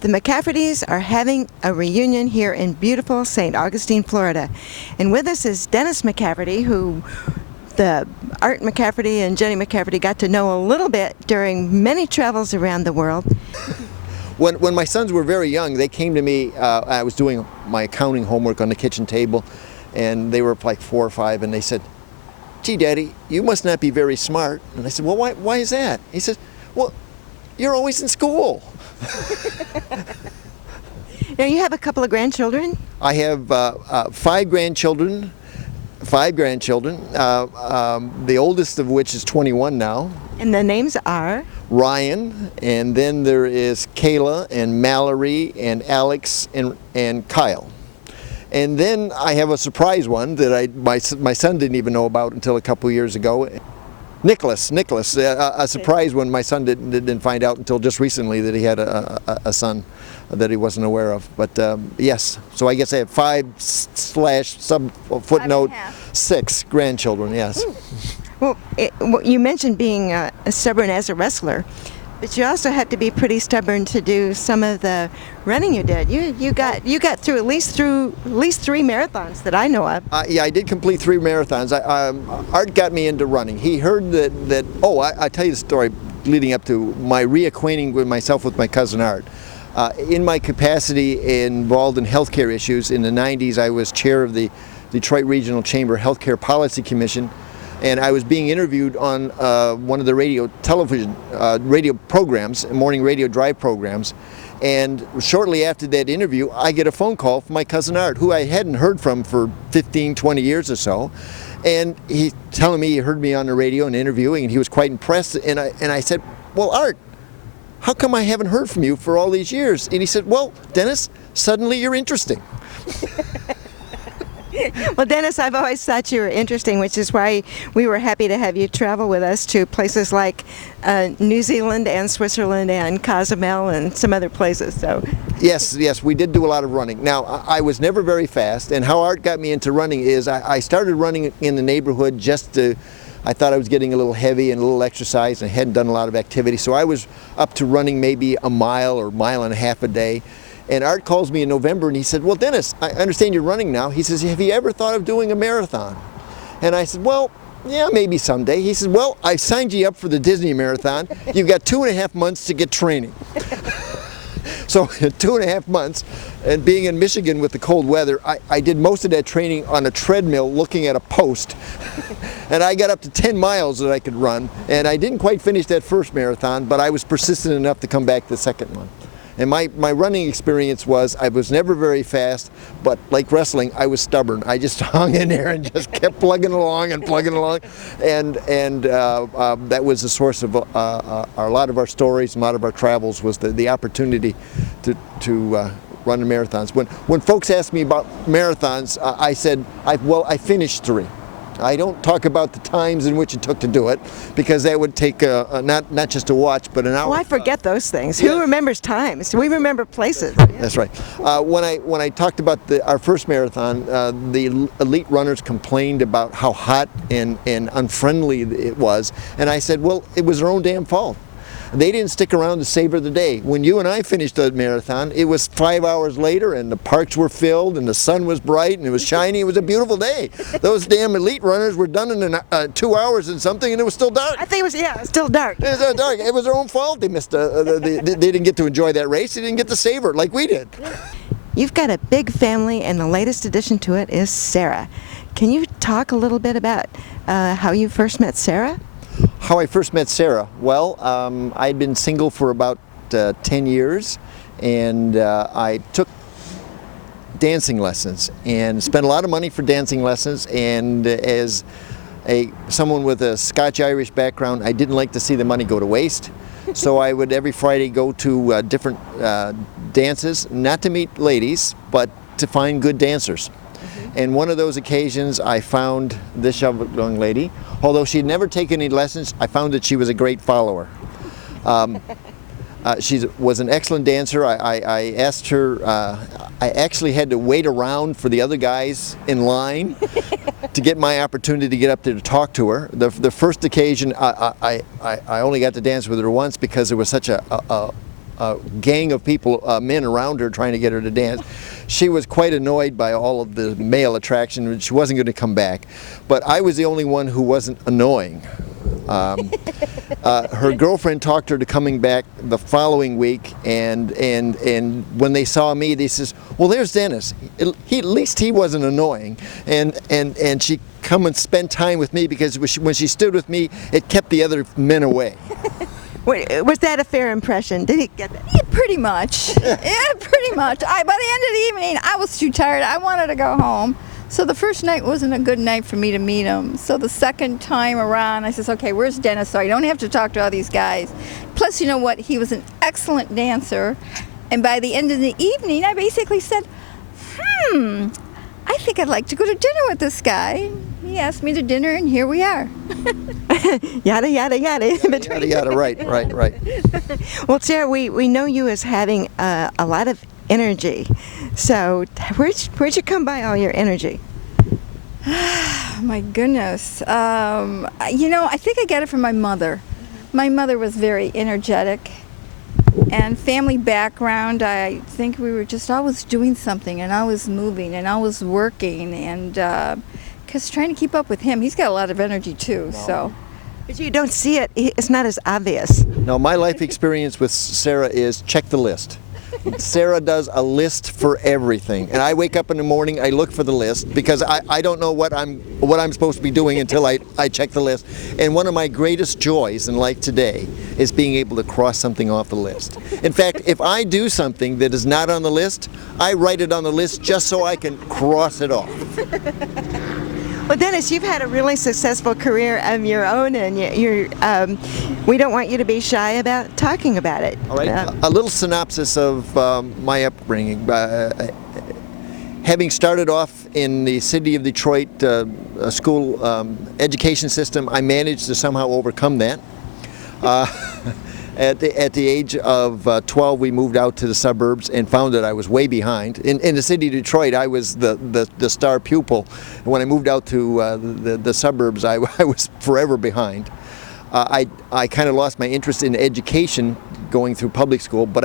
The McCaffertys are having a reunion here in beautiful St. Augustine, Florida. And with us is Dennis McCafferty, who the Art McCafferty and Jenny McCafferty got to know a little bit during many travels around the world. When my sons were very young, they came to me. I was doing my accounting homework on the kitchen table, and they were like 4 or 5, and they said, "Gee, Daddy, you must not be very smart." And I said, "Well, why is that?" He says, "Well, you're always in school." Now, you have a couple of grandchildren? I have 5 grandchildren. The oldest of which is 21 now. And the names are? Ryan, and then there is Kayla and Mallory and Alex and Kyle. And then I have a surprise one that my son didn't even know about until a couple years ago. Nicholas, a surprise one my son didn't find out until just recently that he had a son that he wasn't aware of. But yes, so I guess I have 5/6 grandchildren, yes. Well, you mentioned being stubborn as a wrestler, but you also have to be pretty stubborn to do some of the running you did. You got through at least 3 marathons that I know of. Yeah, I did complete 3 marathons. Art got me into running. He heard that I tell you the story leading up to my reacquainting with myself with my cousin Art. In my capacity involved in healthcare issues in the 90s, I was chair of the Detroit Regional Chamber Healthcare Policy Commission, and I was being interviewed on one of the radio programs, morning radio drive programs. And shortly after that interview, I get a phone call from my cousin Art, who I hadn't heard from for 15, 20 years or so. And he's telling me he heard me on the radio and interviewing, and he was quite impressed. And I said, "Well, Art, how come I haven't heard from you for all these years?" And he said, "Well, Dennis, suddenly you're interesting." Well, Dennis, I've always thought you were interesting, which is why we were happy to have you travel with us to places like New Zealand and Switzerland and Cozumel and some other places. So Yes, we did do a lot of running. Now, I was never very fast, and how Art got me into running is I started running in the neighborhood I thought I was getting a little heavy and a little exercise, and I hadn't done a lot of activity, so I was up to running maybe a mile or mile and a half a day. And Art calls me in November and he said, "Well, Dennis, I understand you're running now." He says, "Have you ever thought of doing a marathon?" And I said, "Well, yeah, maybe someday." He said, "Well, I signed you up for the Disney Marathon. You've got 2.5 months to get training." So in 2.5 months, and being in Michigan with the cold weather, I did most of that training on a treadmill looking at a post. And I got up to 10 miles that I could run. And I didn't quite finish that first marathon, but I was persistent enough to come back the second one. And my running experience was I was never very fast, but like wrestling, I was stubborn. I just hung in there and just kept plugging along. And that was the source of a lot of our stories and a lot of our travels, was the opportunity to run the marathons. When folks ask me about marathons, I said, I finished 3. I don't talk about the times in which it took to do it, because that would take not just a watch, but an hour. Oh, I forget those things. Who remembers times? We remember places. That's right. When I talked about our first marathon, the elite runners complained about how hot and unfriendly it was, and I said, well, it was their own damn fault. They didn't stick around to savor the day. When you and I finished the marathon, it was 5 hours later, and the parks were filled, and the sun was bright, and it was shiny. It was a beautiful day. Those damn elite runners were done in 2 hours and something, and it was still dark. I think it was still dark. It was still dark. It was their own fault. They missed. They didn't get to enjoy that race. They didn't get to savor it like we did. You've got a big family, and the latest addition to it is Sarah. Can you talk a little bit about how you first met Sarah? How I first met Sarah? Well, I'd been single for about 10 years, and I took dancing lessons and spent a lot of money for dancing lessons. And as someone with a Scotch-Irish background, I didn't like to see the money go to waste. So I would every Friday go to different dances, not to meet ladies, but to find good dancers. And one of those occasions, I found this young lady. Although she'd never taken any lessons, I found that she was a great follower. She was an excellent dancer. I asked her, I actually had to wait around for the other guys in line to get my opportunity to get up there to talk to her. The first occasion, I only got to dance with her once because there was such a gang of people, men around her trying to get her to dance. She was quite annoyed by all of the male attraction, and she wasn't going to come back. But I was the only one who wasn't annoying. Her girlfriend talked her to coming back the following week, and when they saw me, they says, "Well, there's Dennis. At least he wasn't annoying." And she come and spend time with me, because when she stood with me, it kept the other men away. Wait, was that a fair impression? Did he get that? Yeah, pretty much. Yeah, pretty much. By the end of the evening, I was too tired. I wanted to go home. So the first night wasn't a good night for me to meet him. So the second time around, I says, okay, where's Dennis? So I don't have to talk to all these guys. Plus, you know what? He was an excellent dancer. And by the end of the evening, I basically said, I think I'd like to go to dinner with this guy. He asked me to dinner, and here we are. Yada, yada, yada. Yada, yada, right. Well, Sarah, we know you as having a lot of energy. So where'd you come by all your energy? My goodness. I think I got it from my mother. My mother was very energetic. And family background, I think we were just always doing something, and always moving, and always working, and because trying to keep up with him, he's got a lot of energy too. So. But you don't see it. It's not as obvious. No, my life experience with Sarah is check the list. Sarah does a list for everything, and I wake up in the morning, I look for the list, because I don't know what I'm supposed to be doing until I check the list. And one of my greatest joys in life today is being able to cross something off the list. In fact, if I do something that is not on the list, I write it on the list just so I can cross it off. Well, Dennis, you've had a really successful career of your own, and we don't want you to be shy about talking about it. All right. A little synopsis of my upbringing. Having started off in the city of Detroit school education system, I managed to somehow overcome that. At the age of 12, we moved out to the suburbs and found that I was way behind. In the city of Detroit, I was the star pupil. And when I moved out to the suburbs, I was forever behind. I kind of lost my interest in education going through public school, but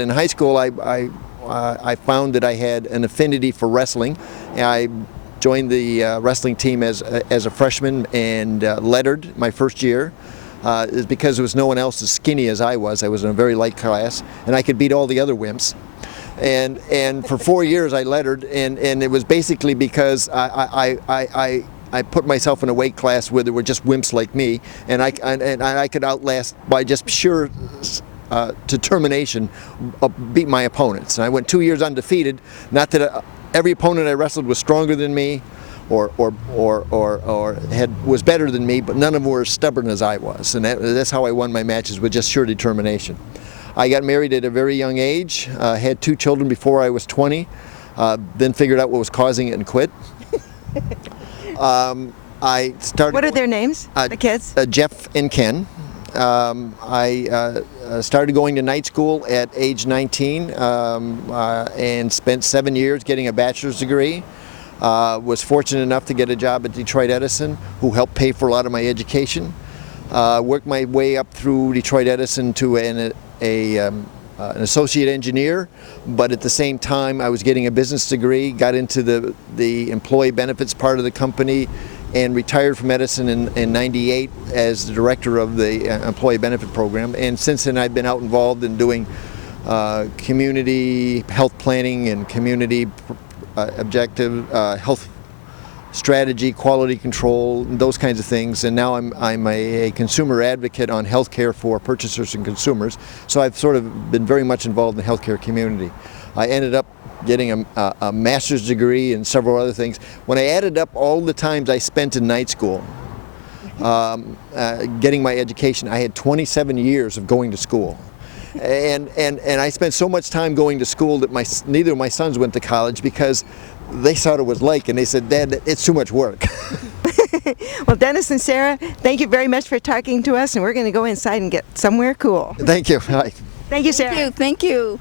in high school, I found that I had an affinity for wrestling. I joined the wrestling team as a freshman and lettered my first year. Is because there was no one else as skinny as I was. I was in a very light class, and I could beat all the other wimps. And for 4 years I lettered, and it was basically because I put myself in a weight class where there were just wimps like me, and I could outlast by just pure determination beat my opponents. And I went 2 years undefeated. Not that every opponent I wrestled was stronger than me, or was better than me, but none of them were as stubborn as I was, and that's how I won my matches, with just sheer determination. I got married at a very young age, had 2 children before I was 20, then figured out what was causing it and quit. I started. What are their names? The kids? Jeff and Ken. I started going to night school at age 19 and spent 7 years getting a bachelor's degree. Was fortunate enough to get a job at Detroit Edison, who helped pay for a lot of my education. Worked my way up through Detroit Edison to an associate engineer, but at the same time I was getting a business degree, got into the employee benefits part of the company, and retired from Edison in '98 as the director of the employee benefit program. And since then I've been out involved in doing community health planning and community objective health strategy, quality control, those kinds of things. And now I'm a consumer advocate on healthcare for purchasers and consumers. So I've sort of been very much involved in the healthcare community. I ended up getting a master's degree and several other things. When I added up all the times I spent in night school getting my education, I had 27 years of going to school. And I spent so much time going to school that neither of my sons went to college, because they saw what it was like, and they said, "Dad, it's too much work." Well, Dennis and Sarah, thank you very much for talking to us, and we're going to go inside and get somewhere cool. Thank you. Hi. Thank you, Sarah. Thank you.